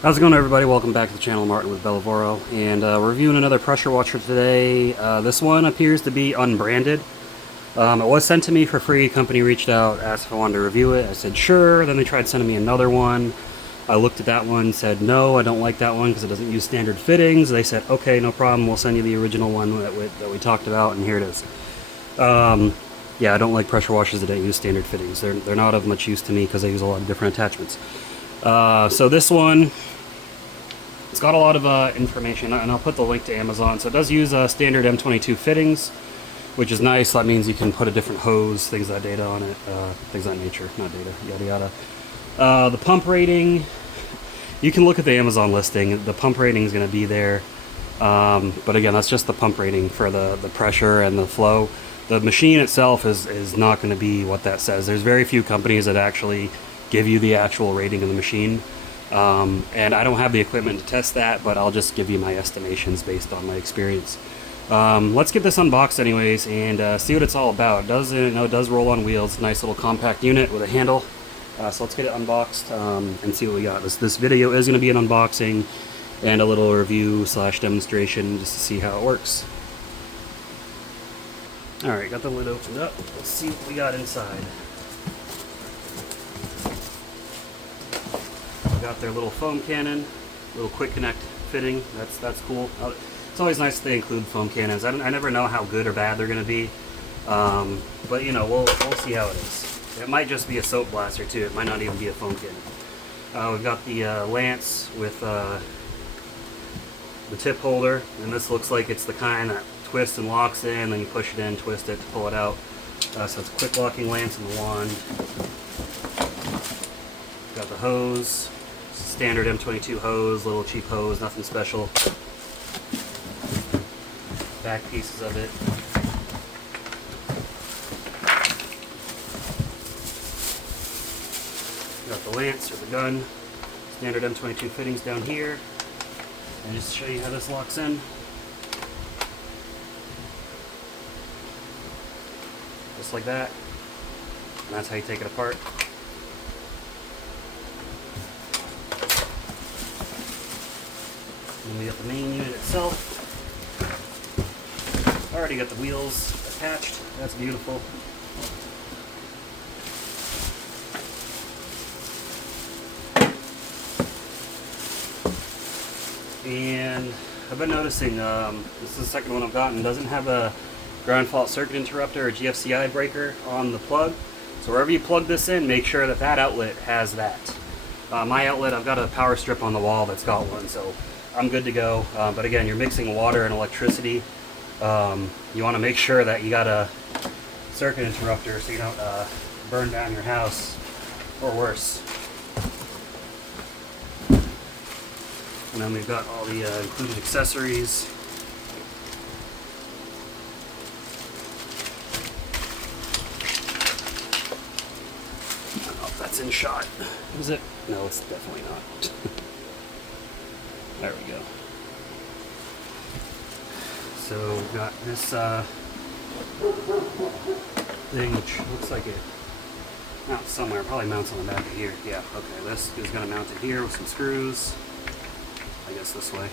How's it going, everybody? Welcome back to the channel. Martin with Bellavoro, and we're reviewing another pressure washer today. This one appears to be unbranded. It was sent to me for free. Company reached out, asked if I wanted to review it. I said sure. Then they tried sending me another one. I looked at that one, said no, I don't like that one because it doesn't use standard fittings. They said okay, no problem. We'll send you the original one that we talked about, and here it is. Yeah, I don't like pressure washers that don't use standard fittings. They're not of much use to me because they use a lot of different attachments. So this one, it's got a lot of information, and I'll put the link to Amazon. So it does use standard M22 fittings, which is nice. That means you can put a different hose, things of that data on it, things of that nature, not data, yada yada. The pump rating, you can look at the Amazon listing. The pump rating is going to be there, but again, that's just the pump rating for the pressure and the flow. The machine itself is not going to be what that says. There's very few companies that actually give you the actual rating of the machine. And I don't have the equipment to test that, but I'll just give you my estimations based on my experience. Let's get this unboxed anyways and see what it's all about. It does roll on wheels. Nice little compact unit with a handle. So let's get it unboxed and see what we got. This video is going to be an unboxing and a little review / demonstration just to see how it works. Alright, got the lid opened up. Let's see what we got inside. Got their little foam cannon, little quick connect fitting. That's cool. It's always nice that they include foam cannons. I never know how good or bad they're going to be, but you know, we'll see how it is. It might just be a soap blaster too. It might not even be a foam cannon. We've got the lance with the tip holder, and this looks like it's the kind that twists and locks in. Then you push it in, twist it to pull it out. So it's a quick locking lance and the wand. Got the hose. Standard M22 hose, little cheap hose, nothing special. Back pieces of it. Got the lance or the gun. Standard M22 fittings down here. And just to show you how this locks in. Just like that. And that's how you take it apart. And we got the main unit itself. Already got the wheels attached. That's beautiful. And I've been noticing, this is the second one I've gotten, doesn't have a ground fault circuit interrupter or GFCI breaker on the plug. So wherever you plug this in, make sure that that outlet has that. My outlet, I've got a power strip on the wall that's got one, so I'm good to go. But again, you're mixing water and electricity. You want to make sure that you got a circuit interrupter so you don't burn down your house or worse. And then we've got all the included accessories. I don't know if that's in shot. Is it? No, it's definitely not. There we go. So we've got this thing which looks like it mounts somewhere. Probably mounts on the back of here. Yeah, okay. This is going to mount it here with some screws. I guess this way.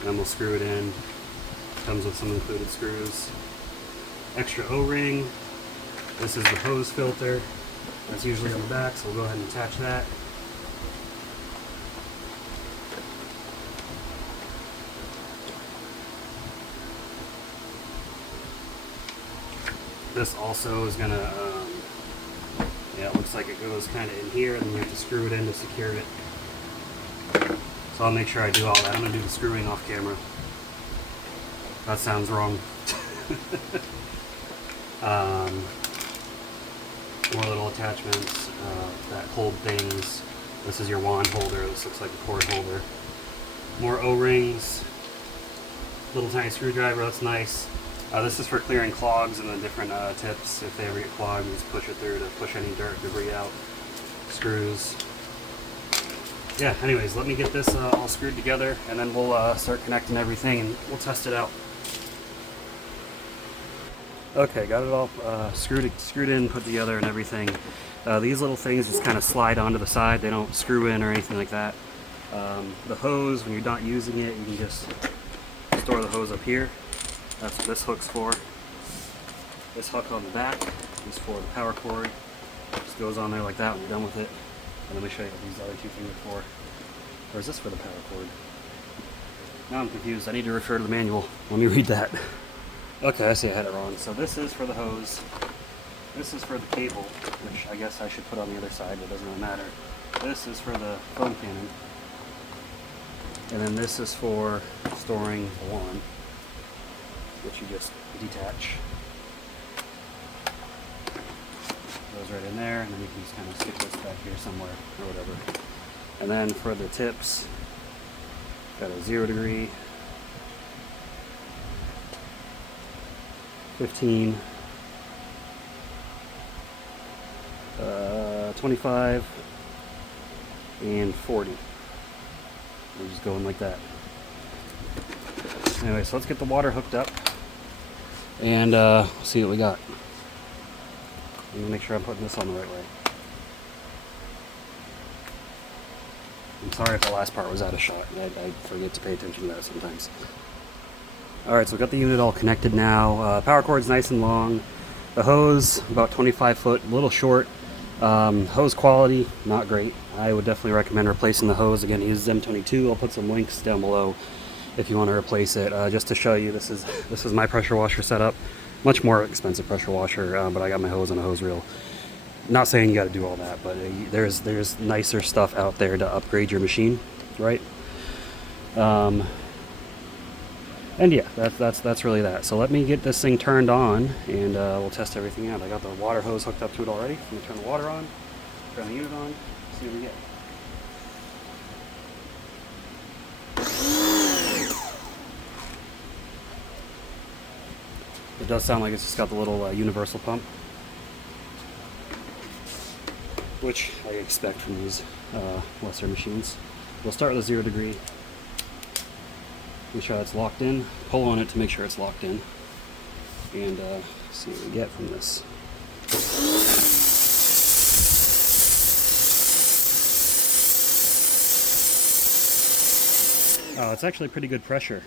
And then we'll screw it in. Comes with some included screws. Extra O-ring. This is the hose filter. That's usually on the back, so we'll go ahead and attach that. This also is gonna, yeah, it looks like it goes kind of in here, and then you have to screw it in to secure it. So I'll make sure I do all that. I'm gonna do the screwing off camera. That sounds wrong. More little attachments that hold things. This is your wand holder. This looks like a cord holder. More O-rings. Little tiny screwdriver. That's nice. This is for clearing clogs and the different tips. If they ever get clogged, you just push it through to push any dirt, debris out. Screws. Yeah, anyways, let me get this all screwed together, and then we'll start connecting everything and we'll test it out. Okay, got it all screwed in, put together, and everything. These little things just kind of slide onto the side. They don't screw in or anything like that. The hose, when you're not using it, you can just store the hose up here. That's what this hook's for. This hook on the back is for the power cord. Just goes on there like that when you're done with it. And let me show you what these other two things are for. Or is this for the power cord? Now I'm confused. I need to refer to the manual. Let me read that. Okay, I see I had it wrong. So this is for the hose. This is for the cable, which I guess I should put on the other side, but it doesn't really matter. This is for the foam cannon. And then this is for storing the wand, which you just detach. Goes right in there, and then you can just kind of stick this back here somewhere or whatever. And then for the tips, got a 0 degree, 15, 25, and 40. We're just going like that. Anyway, so let's get the water hooked up and see what we got. Let me make sure I'm putting this on the right way. I'm sorry if the last part was out of shot. I forget to pay attention to that sometimes. Alright, so we've got the unit all connected now. Power cord's nice and long. The hose, about 25 foot, a little short. Hose quality, not great. I would definitely recommend replacing the hose. Again, it uses M22. I'll put some links down below if you want to replace it. Just to show you, this is my pressure washer setup. Much more expensive pressure washer, but I got my hose on a hose reel. Not saying you got to do all that, but there's nicer stuff out there to upgrade your machine, right? And yeah, that's really that. So let me get this thing turned on, and we'll test everything out. I got the water hose hooked up to it already. Let me turn the water on, turn the unit on, see what we get. It does sound like it's just got the little universal pump, which I expect from these lesser machines. We'll start with a 0 degree. Make sure it's locked in. Pull on it to make sure it's locked in. And see what we get from this. Oh, it's actually pretty good pressure.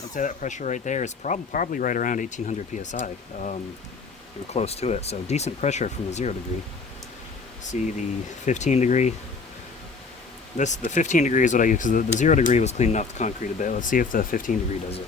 I'd say that pressure right there is probably right around 1800 psi. We're close to it, so decent pressure from the 0 degree. See the 15 degree. The 15 degree is what I use because the 0 degree was cleaning off the concrete a bit. Let's see if the 15 degree does it.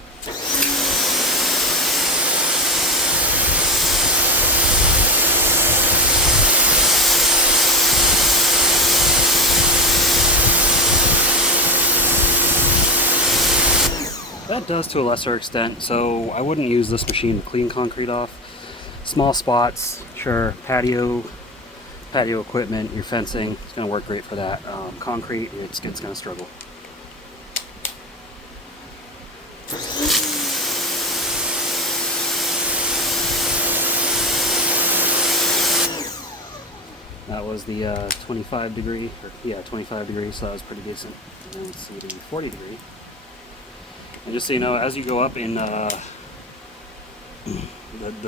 That does to a lesser extent, so I wouldn't use this machine to clean concrete off. Small spots, sure, patio equipment, your fencing, it's going to work great for that. Concrete, it's going to struggle. That was the 25 degree, or yeah, 25 degrees, so that was pretty decent. And then let's see the 40 degree. And just so you know, as you go up in the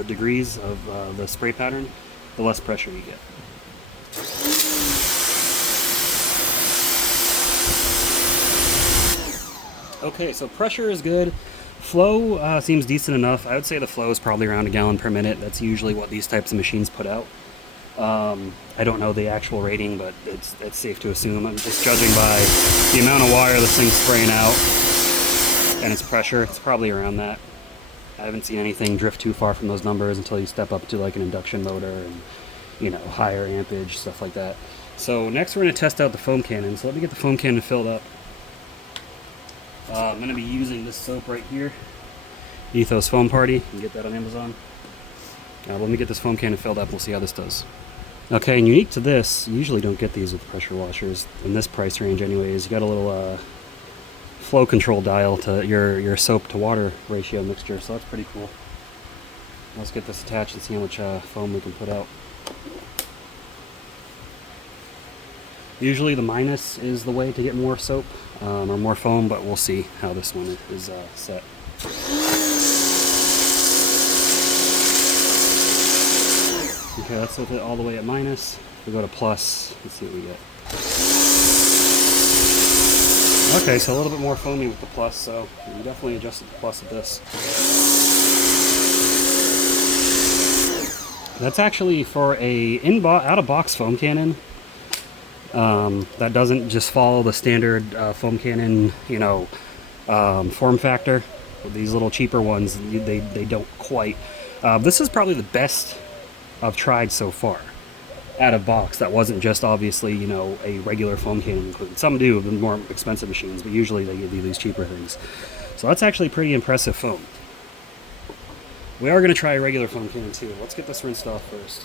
degrees of the spray pattern, the less pressure you get. Okay, so pressure is good. Flow seems decent enough. I would say the flow is probably around a gallon per minute. That's usually what these types of machines put out. I don't know the actual rating, but it's safe to assume. I'm just judging by the amount of water this thing's spraying out and its pressure. It's probably around that. I haven't seen anything drift too far from those numbers until you step up to like an induction motor and, you know, higher ampage, stuff like that. So next we're going to test out the foam cannon. So let me get the foam cannon filled up. I'm going to be using this soap right here, Ethos Foam Party. You can get that on Amazon. Let me get this foam cannon filled up. We'll see how this does. Okay, and unique to this, you usually don't get these with pressure washers in this price range anyways. You got a little flow control dial to your soap to water ratio mixture, so that's pretty cool. Let's get this attached and see how much foam we can put out. Usually the minus is the way to get more soap or more foam, but we'll see how this one is set. Okay, let's set it all the way at minus. If we go to plus, let's see what we get. Okay, so a little bit more foamy with the plus, so we definitely adjusted the plus of this. That's actually for a out-of-box foam cannon. That doesn't just follow the standard foam cannon, form factor. These little cheaper ones, they don't quite. This is probably the best I've tried so far out of box. That wasn't just obviously, a regular foam cannon included. Some do, the more expensive machines, but usually they give you these cheaper things. So that's actually pretty impressive foam. We are going to try a regular foam cannon too. Let's get this rinsed off first.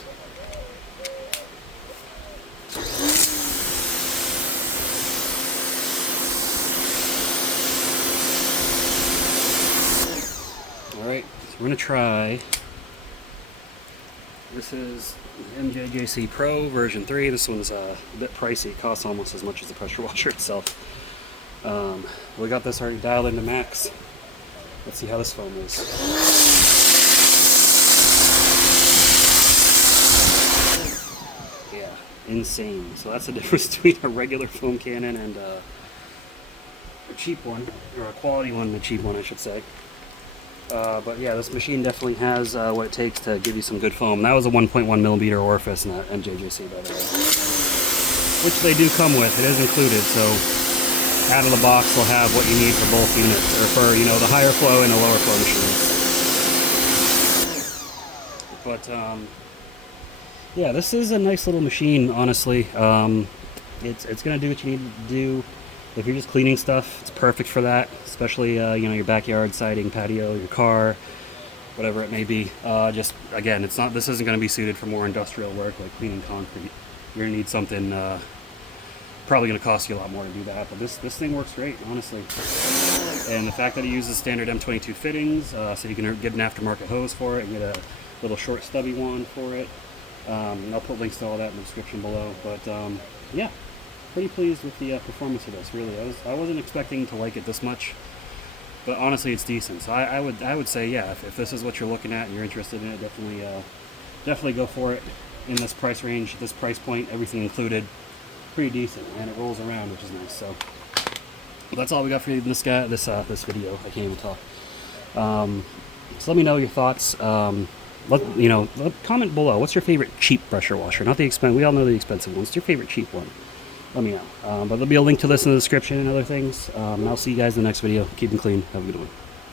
Alright, so we're going to try. This is MJJC Pro version 3. This one's a bit pricey. It costs almost as much as the pressure washer itself. We got this already dialed into max. Let's see how this foam is. Yeah, insane. So that's the difference between a regular foam cannon and a cheap one, or a quality one and a cheap one, I should say. But yeah, this machine definitely has what it takes to give you some good foam. That was a 1.1 millimeter orifice in that MJJC, by the way, which they do come with. It is included, so out of the box they'll have what you need for both units, or for the higher flow and the lower flow machines. But yeah, this is a nice little machine, honestly. It's gonna do what you need to do. If you're just cleaning stuff, it's perfect for that, especially your backyard, siding, patio, your car, whatever it may be. Just again, this isn't going to be suited for more industrial work like cleaning concrete. You're going to need something probably going to cost you a lot more to do that. But this thing works great, honestly. And the fact that it uses standard M22 fittings, so you can get an aftermarket hose for it and get a little short stubby one for it. And I'll put links to all that in the description below. But yeah. Pretty pleased with the performance of this. Really, I wasn't expecting to like it this much, but honestly, it's decent. So I would say, yeah, if this is what you're looking at and you're interested in it, definitely go for it. In this price range, this price point, everything included, pretty decent, and it rolls around, which is nice. So that's all we got for you in this video. I can't even talk. So let me know your thoughts. Comment below. What's your favorite cheap pressure washer? Not the expensive. We all know the expensive one. What's your favorite cheap one? Let me know. But there'll be a link to this in the description and other things. And I'll see you guys in the next video. Keep them clean. Have a good one.